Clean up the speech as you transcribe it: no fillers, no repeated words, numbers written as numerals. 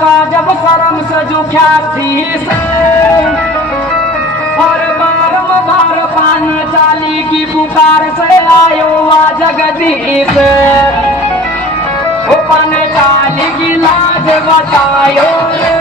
का जब शर्म से झुका शीस और बारम बार पानी चाली की पुकार से आयो वा जगदीश वो पानी चाली की लाज बतायो रे